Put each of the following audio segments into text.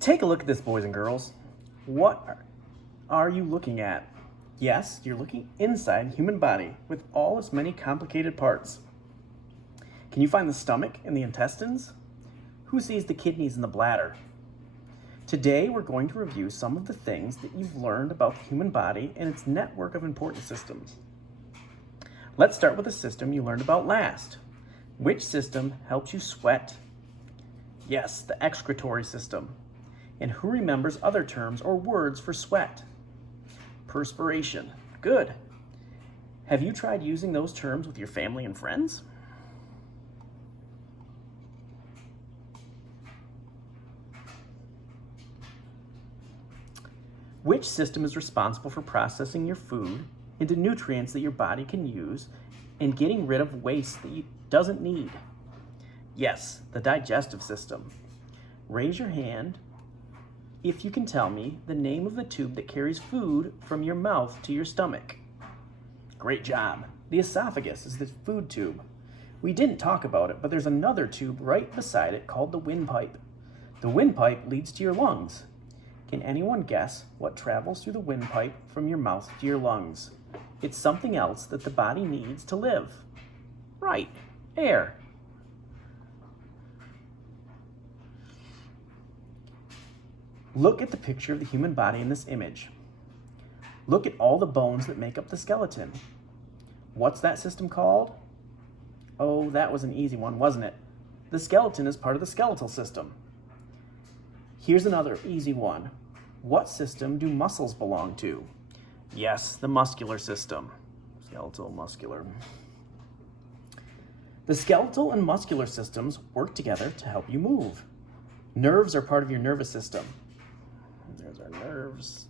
Take a look at this, boys and girls. What are you looking at? Yes, you're looking inside the human body with all its many complicated parts. Can you find the stomach and the intestines? Who sees the kidneys and the bladder? Today, we're going to review some of the things that you've learned about the human body and its network of important systems. Let's start with a system you learned about last. Which system helps you sweat? Yes, the excretory system. And who remembers other terms or words for sweat? Perspiration. Good. Have you tried using those terms with your family and friends? Which system is responsible for processing your food into nutrients that your body can use and getting rid of waste that it doesn't need? Yes, the digestive system. Raise your hand if you can tell me the name of the tube that carries food from your mouth to your stomach. Great job. The esophagus is the food tube. We didn't talk about it, but there's another tube right beside it called the windpipe. The windpipe leads to your lungs. Can anyone guess what travels through the windpipe from your mouth to your lungs? It's something else that the body needs to live. Right, air. Look at the picture of the human body in this image. Look at all the bones that make up the skeleton. What's that system called? Oh, that was an easy one, wasn't it? The skeleton is part of the skeletal system. Here's another easy one. What system do muscles belong to? Yes, the muscular system. Skeletal, muscular. The skeletal and muscular systems work together to help you move. Nerves are part of your nervous system. There's our nerves.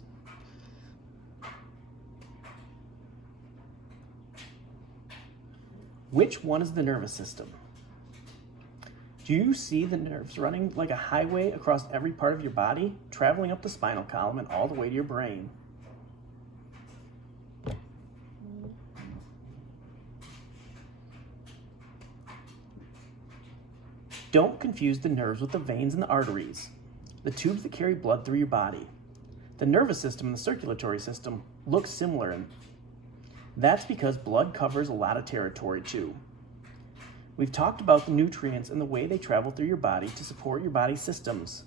Which one is the nervous system? Do you see the nerves running like a highway across every part of your body, traveling up the spinal column and all the way to your brain? Don't confuse the nerves with the veins and the arteries, the tubes that carry blood through your body. The nervous system and the circulatory system look similar, and that's because blood covers a lot of territory too. We've talked about the nutrients and the way they travel through your body to support your body's systems.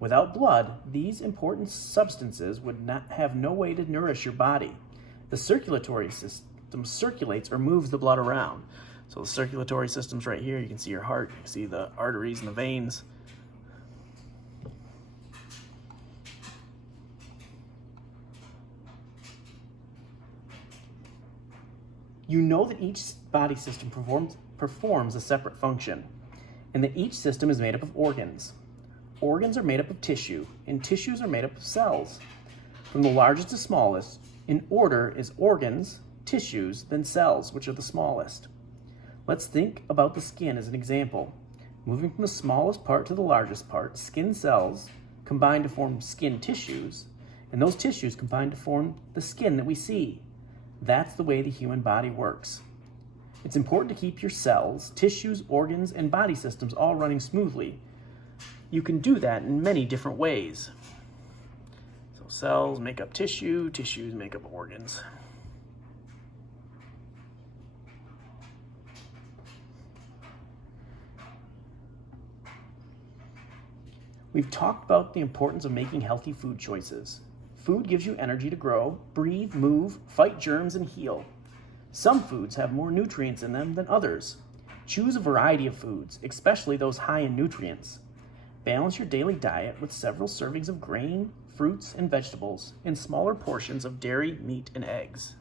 Without blood, these important substances would not have no way to nourish your body. The circulatory system circulates or moves the blood around. So the circulatory system's right here. You can see your heart, you can see the arteries and the veins. You know that each body system performs a separate function, and that each system is made up of organs. Organs are made up of tissue, and tissues are made up of cells. From the largest to smallest, in order is organs, tissues, then cells, which are the smallest. Let's think about the skin as an example. Moving from the smallest part to the largest part, skin cells combine to form skin tissues, and those tissues combine to form the skin that we see. That's the way the human body works. It's important to keep your cells, tissues, organs, and body systems all running smoothly. You can do that in many different ways. So cells make up tissue, tissues make up organs. We've talked about the importance of making healthy food choices. Food gives you energy to grow, breathe, move, fight germs, and heal. Some foods have more nutrients in them than others. Choose a variety of foods, especially those high in nutrients. Balance your daily diet with several servings of grain, fruits, and vegetables, and smaller portions of dairy, meat, and eggs.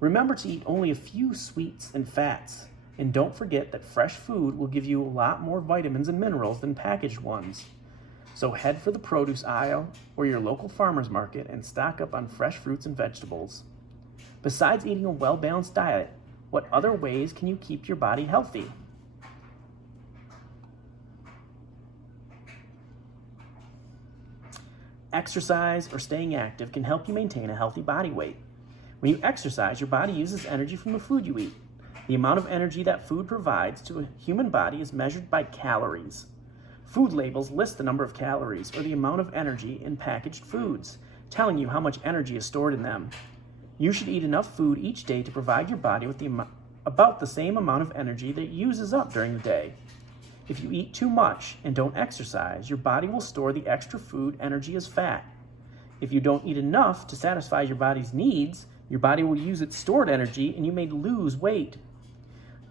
Remember to eat only a few sweets and fats, and don't forget that fresh food will give you a lot more vitamins and minerals than packaged ones. So head for the produce aisle or your local farmer's market and stock up on fresh fruits and vegetables. Besides eating a well-balanced diet, what other ways can you keep your body healthy? Exercise or staying active can help you maintain a healthy body weight. When you exercise, your body uses energy from the food you eat. The amount of energy that food provides to a human body is measured by calories. Food labels list the number of calories or the amount of energy in packaged foods, telling you how much energy is stored in them. You should eat enough food each day to provide your body with about the same amount of energy that it uses up during the day. If you eat too much and don't exercise, your body will store the extra food energy as fat. If you don't eat enough to satisfy your body's needs, your body will use its stored energy and you may lose weight.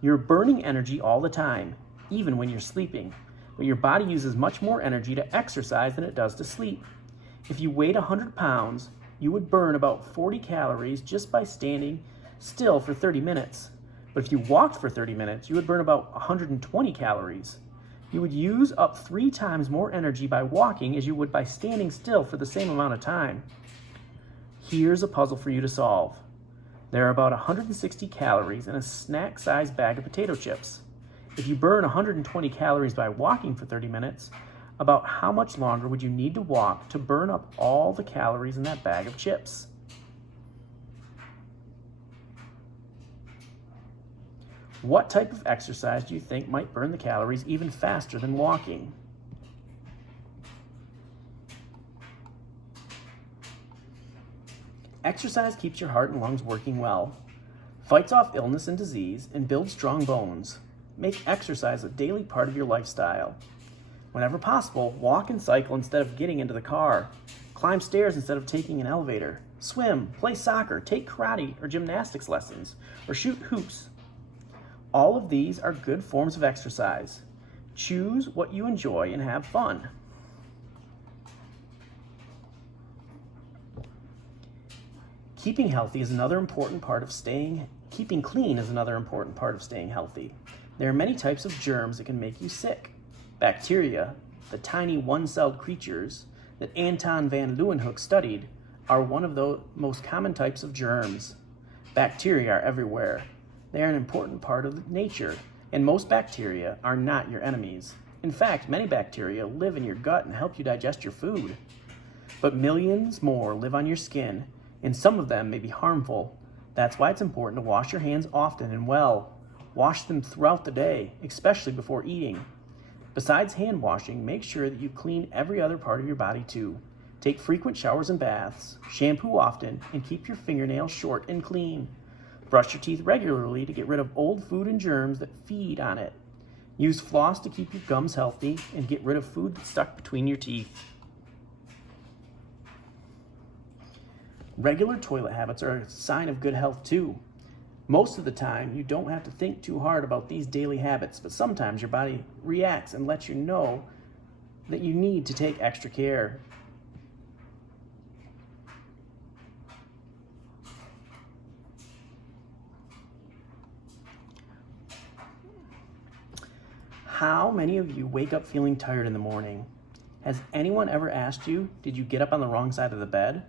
You're burning energy all the time, even when you're sleeping, but your body uses much more energy to exercise than it does to sleep. If you weighed 100 pounds, you would burn about 40 calories just by standing still for 30 minutes. But if you walked for 30 minutes, you would burn about 120 calories. You would use up 3 times more energy by walking as you would by standing still for the same amount of time. Here's a puzzle for you to solve. There are about 160 calories in a snack-sized bag of potato chips. If you burn 120 calories by walking for 30 minutes, about how much longer would you need to walk to burn up all the calories in that bag of chips? What type of exercise do you think might burn the calories even faster than walking? Exercise keeps your heart and lungs working well, fights off illness and disease, and builds strong bones. Make exercise a daily part of your lifestyle. Whenever possible, walk and cycle instead of getting into the car. Climb stairs instead of taking an elevator. Swim, play soccer, take karate or gymnastics lessons, or shoot hoops. All of these are good forms of exercise. Choose what you enjoy and have fun. Keeping clean is another important part of staying healthy. There are many types of germs that can make you sick. Bacteria, the tiny one-celled creatures that Anton van Leeuwenhoek studied, are one of the most common types of germs. Bacteria are everywhere. They are an important part of nature, and most bacteria are not your enemies. In fact, many bacteria live in your gut and help you digest your food. But millions more live on your skin, and some of them may be harmful. That's why it's important to wash your hands often and well. Wash them throughout the day, especially before eating. Besides hand washing, make sure that you clean every other part of your body too. Take frequent showers and baths, shampoo often, and keep your fingernails short and clean. Brush your teeth regularly to get rid of old food and germs that feed on it. Use floss to keep your gums healthy and get rid of food that's stuck between your teeth. Regular toilet habits are a sign of good health too. Most of the time, you don't have to think too hard about these daily habits, but sometimes your body reacts and lets you know that you need to take extra care. How many of you wake up feeling tired in the morning? Has anyone ever asked you, did you get up on the wrong side of the bed?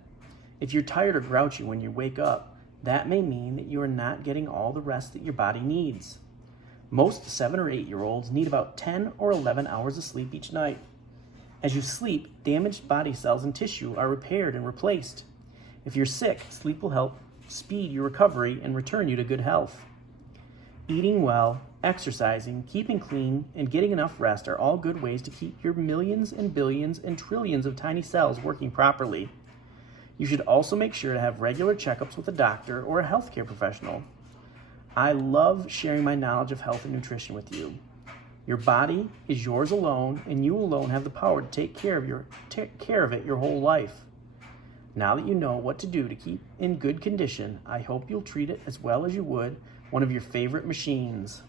If you're tired or grouchy when you wake up, that may mean that you are not getting all the rest that your body needs. Most 7 or 8-year-olds need about 10 or 11 hours of sleep each night. As you sleep, damaged body cells and tissue are repaired and replaced. If you're sick, sleep will help speed your recovery and return you to good health. Eating well, exercising, keeping clean, and getting enough rest are all good ways to keep your millions and billions and trillions of tiny cells working properly. You should also make sure to have regular checkups with a doctor or a healthcare professional. I love sharing my knowledge of health and nutrition with you. Your body is yours alone, and you alone have the power to take care of it your whole life. Now that you know what to do to keep in good condition, I hope you'll treat it as well as you would one of your favorite machines.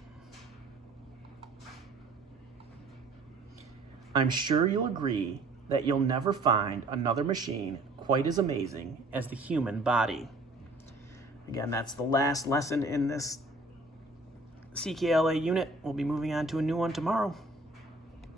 I'm sure you'll agree that you'll never find another machine quite as amazing as the human body. Again, that's the last lesson in this CKLA unit. We'll be moving on to a new one tomorrow.